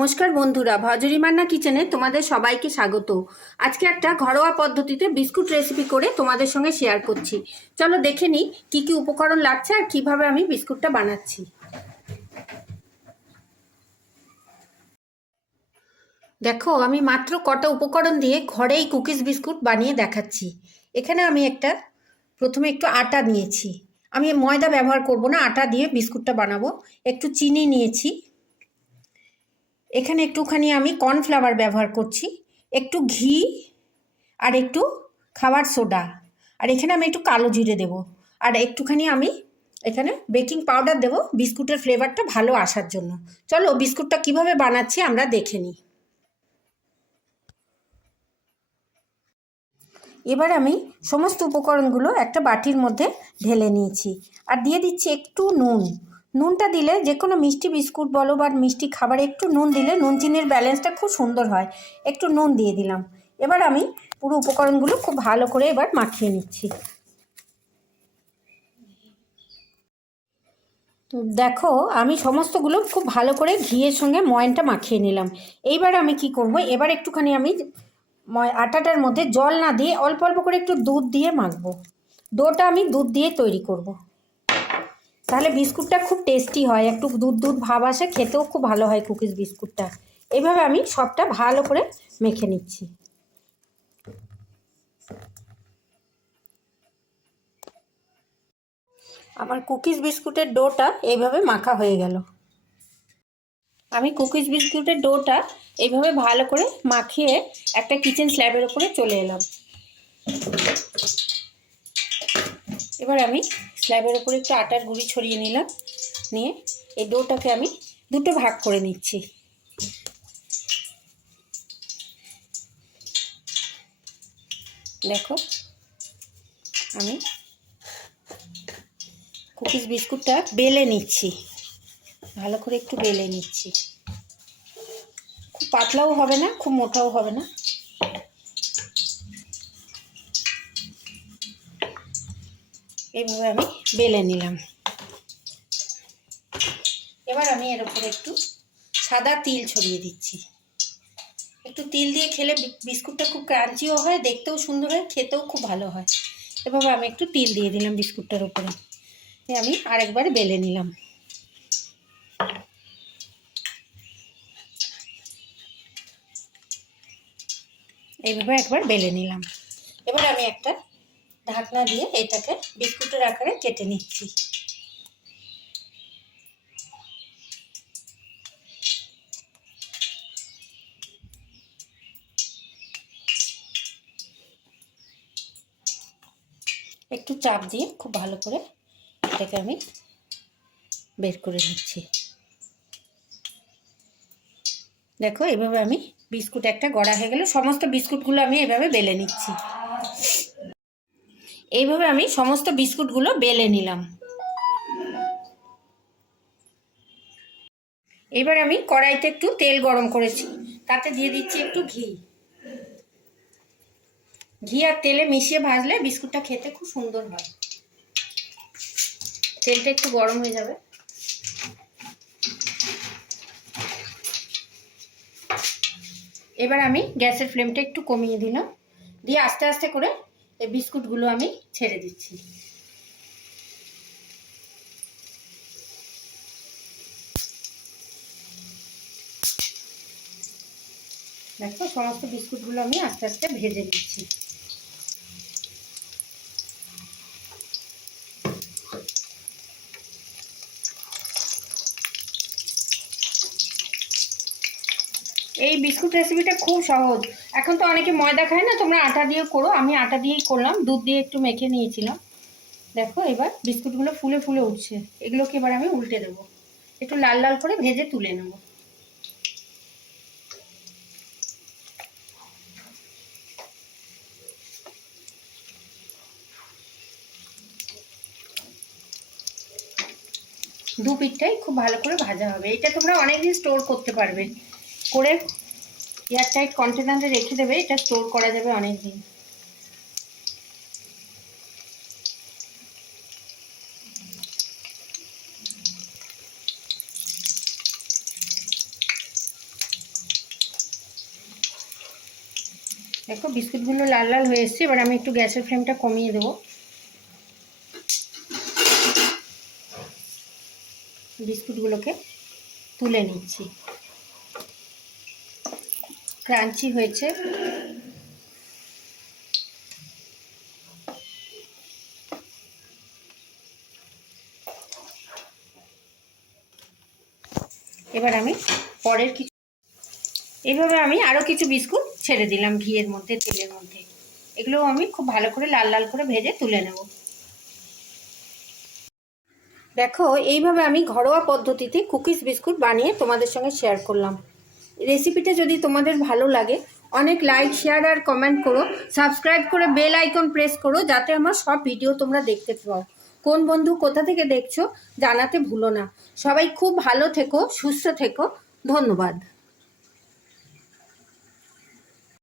নমস্কার বন্ধুরা, ভাজুরি মান্না কিচেনে তোমাদের সবাইকে স্বাগত। আজকে একটা ঘরোয়া পদ্ধতিতে বিস্কুট রেসিপি করে তোমাদের সঙ্গে শেয়ার করছি। চলো দেখে নিই কী কী উপকরণ লাগছে আর কিভাবে আমি বিস্কুটটা বানাচ্ছি। দেখো, আমি মাত্র কটা উপকরণ দিয়ে ঘরেই কুকিজ বিস্কুট বানিয়ে দেখাচ্ছি। এখানে আমি প্রথমে একটু আটা নিয়েছি। আমি ময়দা ব্যবহার করব না, আটা দিয়ে বিস্কুটটা বানাবো। একটু চিনি নিয়েছি। এখানে একটুখানি আমি কর্নফ্লাওয়ার ব্যবহার করছি, একটু ঘি আর একটু খাবার সোডা, আর এখানে আমি একটু কালো জিরে দেবো, আর একটুখানি আমি এখানে বেকিং পাউডার দেবো বিস্কুটের ফ্লেভারটা ভালো আসার জন্য। চলো বিস্কুটটা কিভাবে বানাচ্ছি আমরা দেখে নিই। এবার আমি সমস্ত উপকরণগুলো একটা বাটির মধ্যে ঢেলে নিয়েছি, আর দিয়ে দিচ্ছি একটু নুন। নুনটা দিলে যে কোনো মিষ্টি বিস্কুট বলো বা মিষ্টি খাবারে একটু নুন দিলে নুন চিনির ব্যালেন্সটা খুব সুন্দর হয়। একটু নুন দিয়ে দিলাম। এবার আমি পুরো উপকরণগুলো খুব ভালো করে এবার মাখিয়ে নিচ্ছি। তো দেখো, আমি সমস্তগুলো খুব ভালো করে ঘিয়ের সঙ্গে ময়নটা মাখিয়ে নিলাম। এইবার আমি কি করব, এবার একটুখানি আমি আটাটার মধ্যে জল না দিয়ে অল্প অল্প করে একটু দুধ দিয়ে মাখবো। ডোটা আমি দুধ দিয়ে তৈরি করব, তাহলে বিস্কুটটা খুব টেস্টি হয়, একটু দুধ দুধ ভাব আসে, খেতেও খুব ভালো হয় কুকিজ বিস্কুটটা। এইভাবে আমি সবটা ভালো করে মেখে নিচ্ছি। আমার কুকিজ বিস্কুটের ডোটা এইভাবে মাখা হয়ে গেল। আমি কুকিজ বিস্কুটের ডোটা এইভাবে ভালো করে মাখিয়ে একটা কিচেন স্ল্যাবের ওপরে চলে এলাম। এবার আমি স্ল্যাবের ওপরে একটু আটার গুঁড়ি ছড়িয়ে নিলাম, নিয়ে এই ডোটাকে আমি দুটো ভাগ করে নিচ্ছি। দেখো, আমি কুকিজ বিস্কুটটা বেলে নিচ্ছি, ভালো করে একটু বেলে নিচ্ছি। খুব পাতলাও হবে না, খুব মোটাও হবে না। এইভাবে আমি বেলে নিলাম। এবার আমি এর উপরে একটু সাদা তিল ছড়িয়ে দিচ্ছি। একটু তিল দিয়ে খেলে বিস্কুটটা খুব ক্রাঞ্চিও হয়, দেখতেও সুন্দর হয়, খেতেও খুব ভালো হয়। এভাবে আমি একটু তিল দিয়ে দিলাম বিস্কুটটার উপরে। আমি আরেকবার বেলে নিলাম। এইভাবে একবার বেলে নিলাম। এবার আমি একটা ঢাকনা দিয়ে এটাকে বিস্কুটের আকারে কেটে নিচ্ছি। একটু চাপ দিয়ে খুব ভালো করে এটাকে আমি বের করে নিচ্ছি। দেখো, এভাবে আমি বিস্কুট একটা গড়া হয়ে গেলে সমস্ত বিস্কুটগুলো আমি এভাবে বেলে নিচ্ছি। এইভাবে আমি সমস্ত বিস্কুটগুলো বেলে নিলাম। এবার আমি কড়াইতে একটু তেল গরম করেছি, তাতে দিয়ে দিচ্ছি একটু ঘি। ঘি আর তেলে মিশিয়ে ভাজলে বিস্কুটটা খেতে খুব সুন্দর হয়। তেলটা একটু গরম হয়ে যাবে। এবার আমি গ্যাসের ফ্লেমটা একটু কমিয়ে দিলাম, দিয়ে আস্তে আস্তে করে এই বিস্কুটগুলো আমি ছেড়ে দিচ্ছি। দেখো, সমস্ত বিস্কুটগুলো আমি আস্তে আস্তে ভেজে নিচ্ছি। এই বিস্কুট রেসিপিটা খুব সহজ। এখন তো অনেকে ময়দা খায় না, তোমরা আটা দিয়ে করো। আমি আটা দিয়েই করলাম, দুধ দিয়ে একটু মেখে নিয়েছিলাম। দেখো, এবার বিস্কুটগুলো ফুলে ফুলে উঠছে। এগুলোকে এবার আমি উল্টে দেবো, একটু লাল লাল করে ভেজে তুলে নেব। দু পিঠটাই খুব ভালো করে ভাজা হবে। এটা তোমরা অনেকদিন স্টোর করতে পারবে, করে এয়ারটাইট কন্টেনারে রেখে দেবে। এটা স্টোর করা যাবে অনেক দিন। দেখো বিস্কুটগুলো লাল লাল হয়ে এসছে। এবার আমি একটু গ্যাসের ফ্লেমটা কমিয়ে দেবো। বিস্কুটগুলোকে তুলে নিচ্ছি। ক্রাঞ্চি হয়েছে। এবার আমি পরের কিছু এইভাবে আমি আরও কিছু বিস্কুট ছেড়ে দিলাম ঘিয়ের মধ্যে, তেলের মধ্যে। এগুলোও আমি খুব ভালো করে লাল লাল করে ভেজে তুলে নেব। দেখো এইভাবে আমি ঘরোয়া পদ্ধতিতে কুকিজ বিস্কুট বানিয়ে তোমাদের সঙ্গে শেয়ার করলাম। রেসিপিটা যদি তোমাদের ভালো লাগে অনেক লাইক, শেয়ার আর কমেন্ট করো। সাবস্ক্রাইব করে বেল আইকন প্রেস করো যাতে আমার সব ভিডিও তোমরা দেখতে পাও। কোন বন্ধু কোথা থেকে দেখছো জানাতে ভুলো না। সবাই খুব ভালো থেকো, সুস্থ থেকো। ধন্যবাদ।